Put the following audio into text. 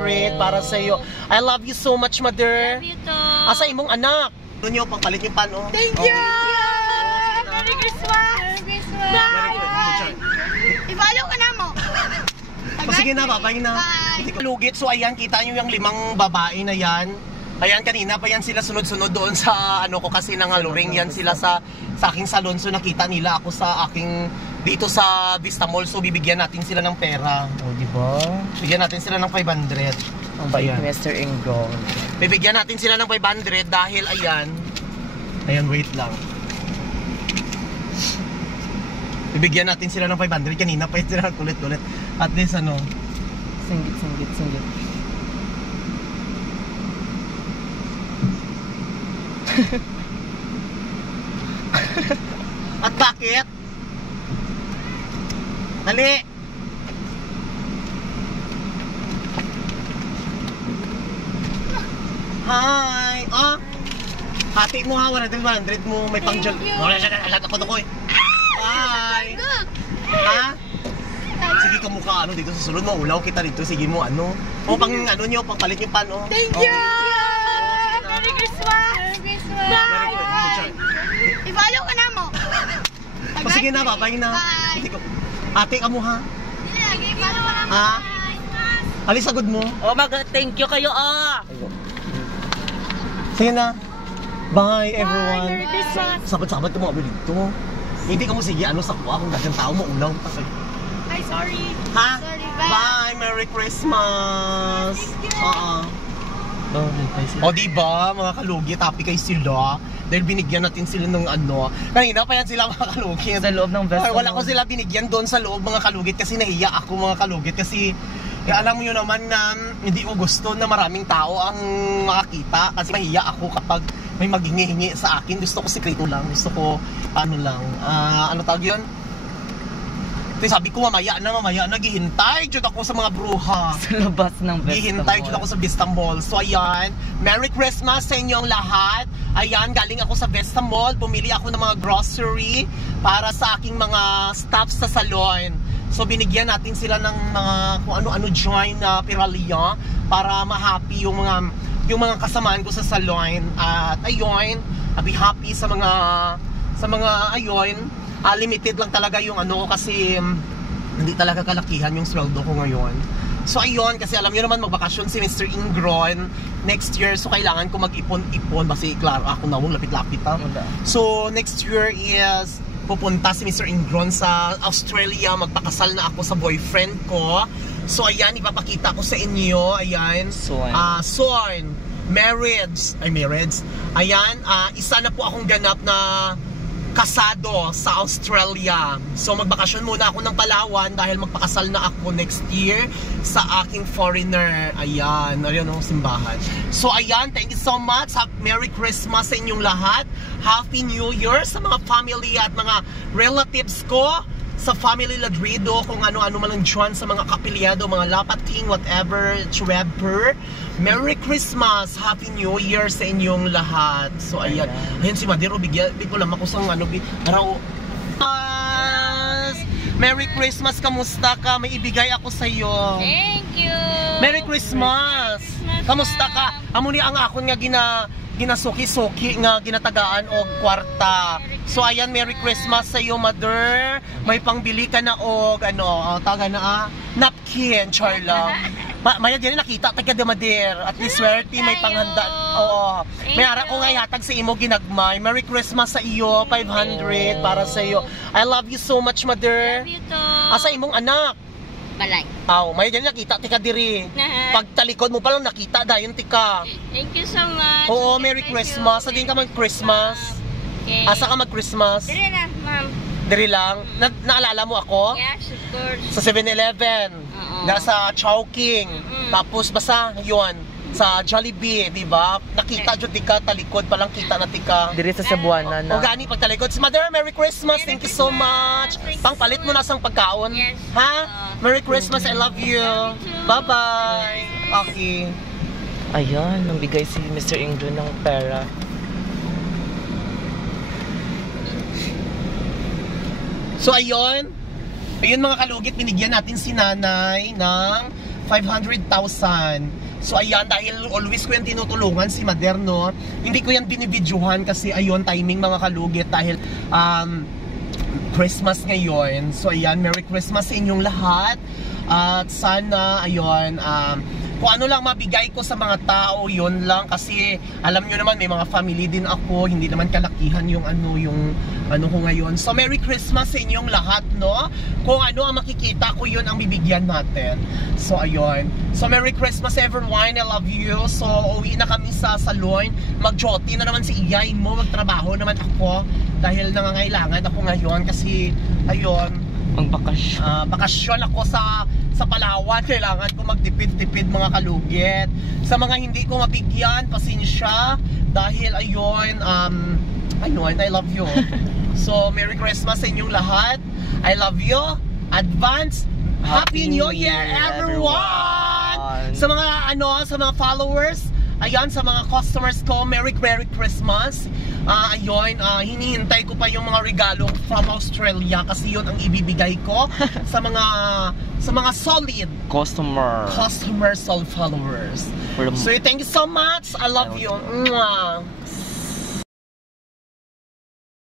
500 para sa iyo. I love you so much, mother. Love you too. Asa imong anak? Doon niyo papalit yung pan, oh. Thank you! Merry Christmas! Merry Christmas! Bye! Ibalo ka na mo! O sige na, babay na. Lugit, so ayan, kita nyo yung 5 babae na yan. Ayan, kanina pa yan sila sunod-sunod doon sa ano ko kasi nangaluring yan sila sa aking salon. So nakita nila ako sa aking dito sa Vista Mall. So bibigyan natin sila ng pera. O, diba? Bigyan natin sila ng 500. Ang bait ni Mr. Ingo. Bibigyan natin sila ng 500 dahil ayan. Ayan, wait lang. Bibigyan natin sila ng 500. Kanina pa sila ulit-ulit. At least ano. Singgit. At bakit? Dali! Hi! Oh! Hati mo ha, 100 mo. May pang-jol. Alat ako na ko eh. Hi! Ha? Sige ka mukha ano dito sa sulod mo. Ulaw kita dito. Sige mo ano. O pang ano nyo, pangpalit nyo pan oh. Thank you! Merry Christmas! Merry Christmas! Bye! Ibalo ka na mo! O sige na, babay na. Ate ka mo ha. Ibalo ka na mo! Ha? Alis agad mo. Oh, thank you kayo ah! Sige na. Bye everyone. Merry Christmas! Sabat-sabat ka mo kami dito. Hindi ka mo sige ano sa kuha kung dagang tao mo ulaw. Ay, sorry. Ha? Sorry, Bye! Merry Christmas! Oo. Oh, O diba, mga kalugi, tapi kay sila. Dahil binigyan natin sila ng ano. Kanina pa yan sila mga kalugit. Sa loob ng Vesta. Wala ko sila binigyan doon sa loob mga kalugit kasi nahiya ako mga kalugit. Kasi alam mo yun naman na hindi ko gusto na maraming tao ang makakita. Kasi mahiya ako kapag may maghingi-hingi sa akin. Gusto ko sekreto lang. Gusto ko ano lang. Ano tawag yun? Sabi ko mamaya na gihintay jud ako sa mga bruha. Sa labas ng Vesta. Gihintay jud ako sa Vista Mall. So ayan, Merry Christmas sa inyong lahat. Ayan, galing ako sa Vista Mall, bumili ako ng mga grocery para sa aking mga staff sa salon. So binigyan natin sila ng mga kung ano-ano join na piralya para ma-happy yung mga kasamaan ko sa salon. At ayun, I'll be happy sa mga ayun. Limited lang talaga yung ano kasi hindi talaga kalakihan yung sweldo ko ngayon. So ayun, kasi alam niyo naman magbakasyon si Mr. Ingron next year. So kailangan ko mag-ipon-ipon kasi klaro ako na lapit-lapit ha. So next year is pupunta si Mr. Ingron sa Australia. Magpakasal na ako sa boyfriend ko. So ayan, ipapakita ko sa inyo. Ayan. Sworn. Marriage. Ayan, isa na po akong ganap na kasado sa Australia. So magbakasyon muna ako ng Palawan dahil magpakasal na ako next year sa aking foreigner. Ayan, ayun ang simbahan. So ayan, thank you so much. Merry Christmas sa inyong lahat. Happy New Year sa mga family at mga relatives ko. Sa family Ladrido, kung ano-ano man lang dyan, sa mga kapilyado, mga lapating, whatever, chwebber. Merry Christmas! Happy New Year sa inyong lahat. So, ayan. Ayan si Madero, bigyan ko lang ako sa ano, Merry Christmas! Kamusta ka? May ibigay ako sa iyo. Thank you! Merry Christmas! Kamusta ka? Amo ni ang akon nga ginasuki-suki nga ginatagaan og kwarta. So ayan, Merry Christmas sa iyo, mother. May pangbili ka na og ano, taga na napkin, charla. Maya din nakita taga de Mader. At least swerte may panghanda. Oo. May ara ko nga yatag sa imo ginagmay. Merry Christmas sa iyo, 500 para sa iyo. I love you so much, mother. Love you too. Asa imong anak? Balay. May dyan nakita tika diri. Pag talikod mo pa lang nakita dayon tika. Thank you so much. Oo, Merry Christmas. Sa din ka mag-Christmas. Okay. Asa ka mag-Christmas? Diri na, ma'am. Diri lang. Naalala mo ako? Yes, of course. Sa 7-Eleven. Nasa Chowking. Tapos basta yun. Sa Jollibee, di ba? Nakita dyan tika, talikod pa lang kita na tika. Diri sa Cebuana na. O gani pag talikod. Mother, Merry Christmas. Thank you so much. Pangpalit mo na sang pagkaon. Yes. Ha? Merry Christmas. I love you. Bye-bye. Okay. Ayan, nambigay si Mr. Ingron ng pera. So ayun. Ayun mga kalugit, binigyan natin si nanay ng 500,000. So ayan, dahil always ko yan tinutulungan si Mader, no? Hindi ko yan binibidyohan kasi ayun, timing mga kalugit dahil Christmas ngayon. So ayan, Merry Christmas sa inyong lahat. At sana, ayun, kung ano lang mabigay ko sa mga tao, yun lang. Kasi alam nyo naman, may mga family din ako. Hindi naman kalakihan yung ano ko ngayon. So Merry Christmas sa inyong lahat, no? Kung ano ang makikita ko, yun ang bibigyan natin. So ayun. So Merry Christmas everyone, I love you. So uwi na kami sa salon. Mag-joty na naman si Iyay mo. Magtrabaho naman ako. Dahil nangangailangan ako ngayon. Kasi ayun, Magbakasyon. bakasyon ako sa Palawan. Kailangan ko magtipid-tipid mga kalugit. Sa mga hindi ko mabigyan, pasensya. Dahil ayun, ayun, I love you. So, Merry Christmas sa inyong lahat. I love you. Advance Happy New Year, everyone! Sa mga sa mga followers, ayan, sa mga customers ko, Merry Christmas. Ayun, hinihintay ko pa yung mga regalo from Australia kasi yun ang ibibigay ko sa mga solid Customer solid followers. So thank you so much. I love you. Mwah.